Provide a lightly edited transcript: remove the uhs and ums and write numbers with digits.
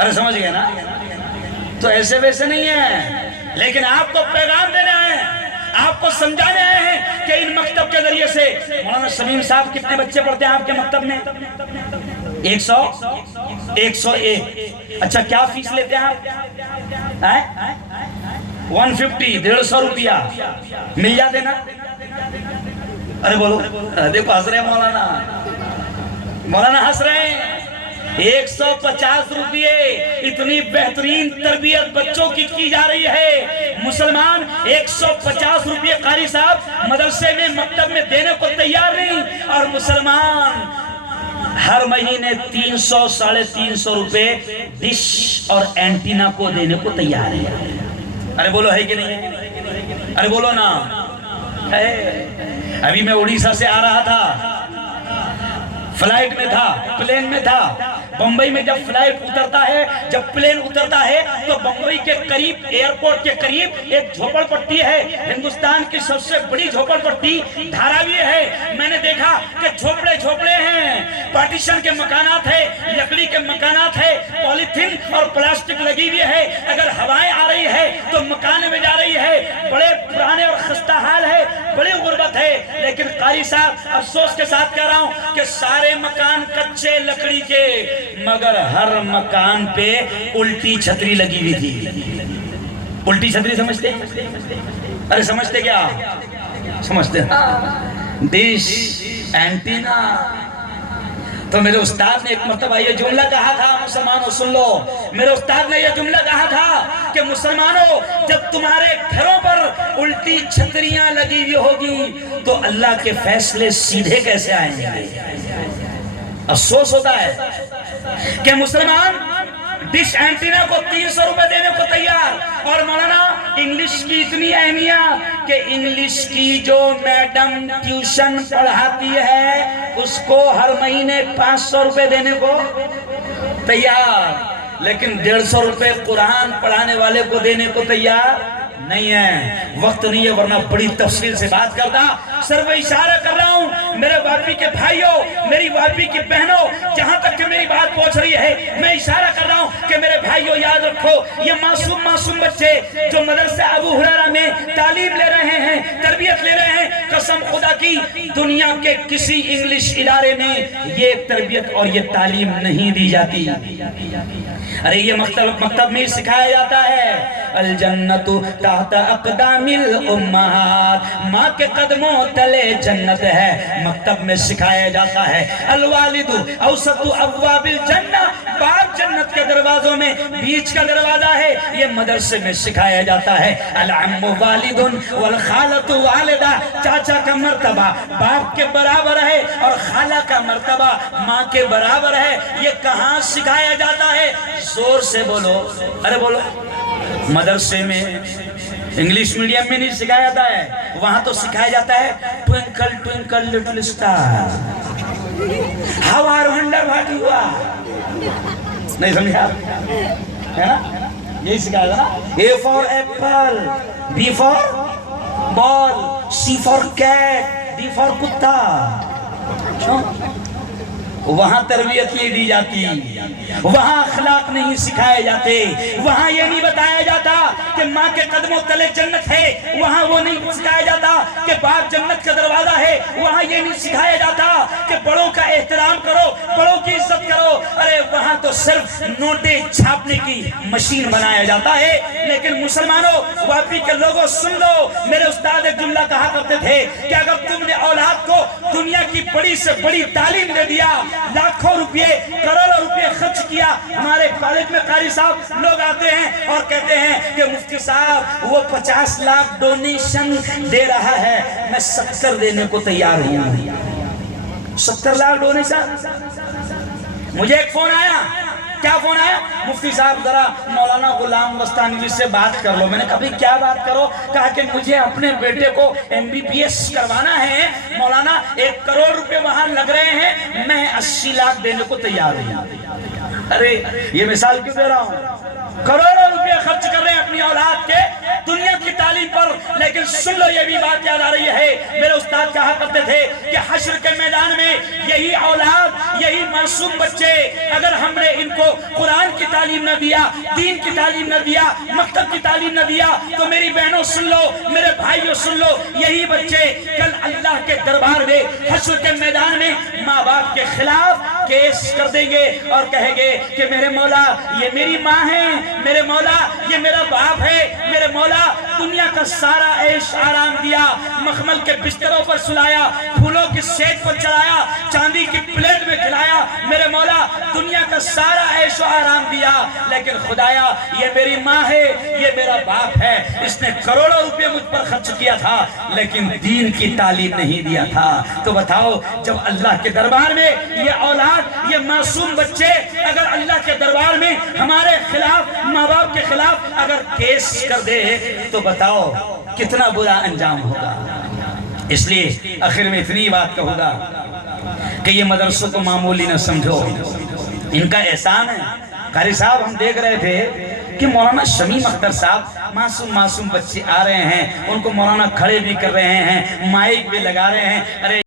ارے سمجھ گئے نا؟ تو ایسے ویسے نہیں ہے، لیکن آپ کو پیغام دینے آئے ہیں، آپ کو سمجھانے آئے ہیں کہ ان مکتب کے ذریعے سے مولانا شمیم صاحب کتنے بچے پڑھتے ہیں آپ کے مکتب میں؟ 101۔ اچھا کیا فیس لیتے ہیں آپ؟ 150، 150 روپیہ مل جاتے نا؟ ارے بولو، دیکھو ہنس رہے ہیں مولانا ہنس رہے ہیں۔ 150 روپیے اتنی بہترین تربیت بچوں کی جا رہی ہے۔ مسلمان 150 روپیے قاری صاحب مدرسے میں مکتب میں دینے کو تیار نہیں، اور مسلمان ہر مہینے 300 ساڑھے 300 روپے ڈش اور اینٹینا کو دینے کو تیار ہے۔ ارے بولو ہے کہ نہیں؟ ارے بولو نا۔ ابھی میں اڑیسہ سے آ رہا تھا، فلائٹ میں تھا، پلین میں تھا۔ بمبئی میں جب فلائٹ اترتا ہے، جب پلین اترتا ہے تو بمبئی کے قریب، ایئرپورٹ کے قریب ایک جھوپڑ پٹی ہے، ہندوستان کی سب سے بڑی جھوپڑ پٹی دھاراوی ہے۔ میں نے دیکھا کہ جھوپڑے ہیں، پارٹیشن کے مکانات ہے، لکڑی کے مکانات ہے، پولیتھین اور پلاسٹک لگی ہوئی ہے۔ اگر ہوائیں آ رہی ہے تو مکان میں جا رہی ہے۔ بڑے پرانے اور خستہ حال ہے، بڑی غربت ہے۔ لیکن قاری صاحب افسوس کے ساتھ کہہ رہا ہوں کہ سارے مکان کچے لکڑی کے، مگر ہر مکان پہ الٹی چھتری لگی ہوئی تھی۔ الٹی چھتری سمجھتے؟ ارے سمجھتے کیا؟ سمجھتے؟ Dish, antenna. تو میرے استاد نے ایک مرتبہ یہ جملہ کہا تھا، مسلمانوں سن لو، میرے استاد نے یہ جملہ کہا تھا کہ مسلمانوں جب تمہارے گھروں پر الٹی چھتریاں لگی ہوئی ہوگی تو اللہ کے فیصلے سیدھے کیسے آئیں گے؟ افسوس ہوتا ہے کہ مسلمان ڈش اینٹینا کو 300 روپے دینے کو تیار، اور مولانا انگلش کی اتنی اہمیت کہ انگلش کی جو میڈم ٹیوشن پڑھاتی ہے اس کو ہر مہینے 500 روپے دینے کو تیار، لیکن 150 روپے قرآن پڑھانے والے کو دینے کو تیار نہیں ہے۔ وقت نہیں ہے ورنہ بڑی تفصیل سے بات کرتا، صرف اشارہ کر رہا ہوں میرے واپی کے بھائیوں، میری واپی کی بہنوں، جہاں تک کہ میری بات پہنچ رہی ہے میں اشارہ کر رہا ہوں کہ میرے بھائیوں یاد رکھو، یہ معصوم بچے جو مدرسہ ابو ہریرہ میں تعلیم لے رہے ہیں، تربیت لے رہے ہیں، قسم خدا کی دنیا کے کسی انگلش ادارے میں یہ تربیت اور یہ تعلیم نہیں دی جاتی۔ ارے یہ مکتب میں سکھایا جاتا ہے الجنت تحت اقدام الامہات، ماں کے قدموں تلے جنت ہے۔ مکتب میں سکھایا جاتا ہے الوالد اوسط ابواب الجنہ، باپ جنت کے دروازوں میں بیچ کا دروازہ ہے، یہ مدرسے میں سکھایا جاتا ہے العم والد والخالۃ والدہ، چاچا کا مرتبہ باپ کے برابر ہے اور خالہ کا مرتبہ ماں کے برابر ہے۔ یہ کہاں سکھایا جاتا ہے؟ زور سے بولو، ارے بولو۔ مدرسے میں انگلش میڈیم میں نہیں سکھایا جاتا ہے، وہاں تو سکھایا جاتا ہے twinkle twinkle little star, how are wonder what you are. نہیں سمجھے آپ؟ ہے نا؟ یہی سکھایا جاتا نا، A for apple, B for ball, C for cat, D for کتا۔ وہاں تربیت نہیں دی جاتی، وہاں اخلاق نہیں سکھائے جاتے، وہاں یہ نہیں بتایا جاتا کہ ماں کے قدموں تلے جنت ہے، وہاں وہ نہیں سکھایا جاتا کہ باپ جنت کا دروازہ ہے، وہاں یہ نہیں سکھایا جاتا کہ بڑوں کا احترام کرو، بڑوں کی عزت کرو۔ ارے وہاں تو صرف نوٹیں چھاپنے کی مشین بنایا جاتا ہے۔ لیکن مسلمانوں، واپی کے لوگوں سن لو، میرے استاد ایک جملہ کہا کرتے تھے کہ اگر تم نے اولاد کو دنیا کی بڑی سے بڑی تعلیم دے دیا، لاکھوں روپے کروڑوں روپے خرچ کیا، ہمارے کالج میں قاری صاحب لوگ آتے ہیں اور کہتے ہیں کہ مفتی صاحب وہ 50 لاکھ ڈونیشن دے رہا ہے، میں 70 دینے کو تیار ہوں۔ 70 لاکھ ڈونیشن۔ مجھے ایک فون آیا، کیا فون آیا؟ مفتی صاحب ذرا مولانا غلام بستانوی سے بات کر لو۔ میں نے کہا بھئی کیا بات کرو؟ کہا کہ مجھے اپنے بیٹے کو MBBS کروانا ہے، مولانا 1 کروڑ روپے وہاں لگ رہے ہیں، میں 80 لاکھ دینے کو تیار ہوں۔ ارے یہ مثال کیوں دے رہا ہوں؟ کروڑوں روپے خرچ کر رہے ہیں اپنی اولاد کے، دنیا کی تعلیم پر، لیکن سن لو یہ بھی بات یاد آ رہی ہے، میرے استاد کہا کرتے تھے کہ حشر کے میدان میں یہی اولاد، یہی معصوم بچے، اگر ہم نے ان کو قرآن کی تعلیم نہ دیا، دین کی تعلیم نہ دیا، مکتب کی تعلیم نہ دیا، تو میری بہنوں سن لو، میرے بھائیوں سن لو، یہی بچے کل اللہ کے دربار میں حشر کے میدان میں ماں باپ کے خلاف کیس کر دیں گے اور کہیں گے کہ میرے مولا یہ میری ماں ہے، میرے مولا یہ میرا باپ ہے، میرے مولا دنیا کا سارا عیش آرام دیا، مخمل کے بستروں پر سلایا، پھولوں کی سیج پر چڑھایا، چاندی کی پلیٹ میں کھلایا، میرے مولا دنیا کا سارا عیش و آرام دیا، لیکن خدایا یہ میری ماں ہے، یہ میرا باپ ہے، اس نے کروڑوں روپے مجھ پر خرچ کیا تھا لیکن دین کی تعلیم نہیں دیا تھا۔ تو بتاؤ جب اللہ کے دربار میں یہ اولاد، یہ معصوم بچے اگر اللہ کے دربار میں ہمارے خلاف، ماں باپ کے خلاف اگر کیس کر دے تو بتاؤ کتنا برا انجام ہوگا۔ اس لیے آخر میں اتنی بات کہوں گا کہ یہ مدرسوں کو معمولی نہ سمجھو، ان کا احسان ہے۔ قاری صاحب ہم دیکھ رہے تھے کہ مولانا شمیم اختر صاحب معصوم بچے آ رہے ہیں، ان کو مولانا کھڑے بھی کر رہے ہیں، مائک بھی لگا رہے ہیں۔ ارے